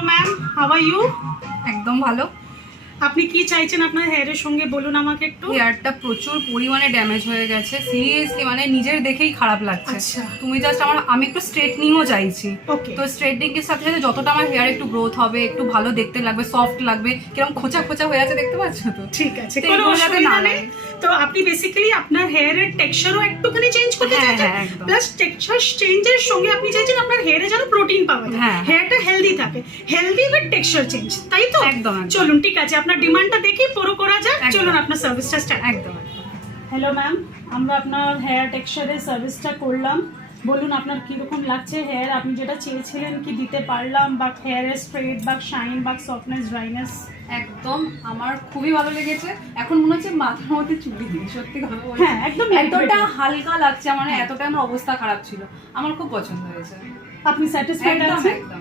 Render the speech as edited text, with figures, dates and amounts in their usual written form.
Hello ma'am, how are you? একদম ভালো। আপনি কি চাইছেন আপনার হেয়ারের সঙ্গে বলুন আমাকে একটু। হেয়ারটা প্রচুর পরিমাণে ড্যামেজ হয়ে গেছে, সিরিয়াসলি মানে নিজের দেখেই খারাপ লাগছে। আচ্ছা। তুমি জাস্ট আমি একটু স্ট্রেটনিংও চাইছি। ওকে। তো স্ট্রেটনিং এর সাথে সাথে যতটা আমার হেয়ার একটু গ্রোথ হবে, একটু ভালো দেখতে লাগবে, সফট লাগবে, কিরকম খোঁচা খোঁচা হয়ে আছে দেখতে পাচ্ছ তো? ঠিক আছে, তো কোনো এগুলো যাতে অসুবিধা না নেই। লাগে। তো আপনি বেসিক্যালি আপনার হেয়ারের টেক্সচারও একটুখানি চেঞ্জ করতে হ্যাঁ, চাইছেন, হ্যাঁ, একদম। প্লাস টেক্সচার চেঞ্জের সঙ্গে আপনি চাইছেন আপনার হেয়ারে যেন প্রোটিন পাওয়া যায়, হ্যাঁ। হেয়ারটা হেলদি থাকে, হেলদি উইথ টেক্সচার চেঞ্জ, তাই তো? একদম, একদম। চলুন ঠিক আছে, আপনার ডিমান্ডটা দেখি পুরো করা যাক। একদম। চলুন আপনার সার্ভিসটা স্টার্ট। একদম। হ্যালো ম্যাম, আমরা আপনার হেয়ার টেক্সচারের সার্ভিসটা করলাম। বলুন আপনার কীরকম লাগছে হেয়ার, আপনি যেটা চেয়েছিলেন কি দিতে পারলাম, বা হেয়ারের স্ট্রেট বা শাইন বা সফটনেস ড্রাইনেস? একদম আমার খুবই ভালো লেগেছে। এখন মনে হচ্ছে মাথার মধ্যে চুলি দিই, সত্যি কথা বলতে। হ্যাঁ, একদম এতটা হালকা লাগছে, মানে এতটা আমার অবস্থা খারাপ ছিল, আমার খুব পছন্দ হয়েছে। আপনি স্যাটিসফাইড একদম, আছেন? একদম।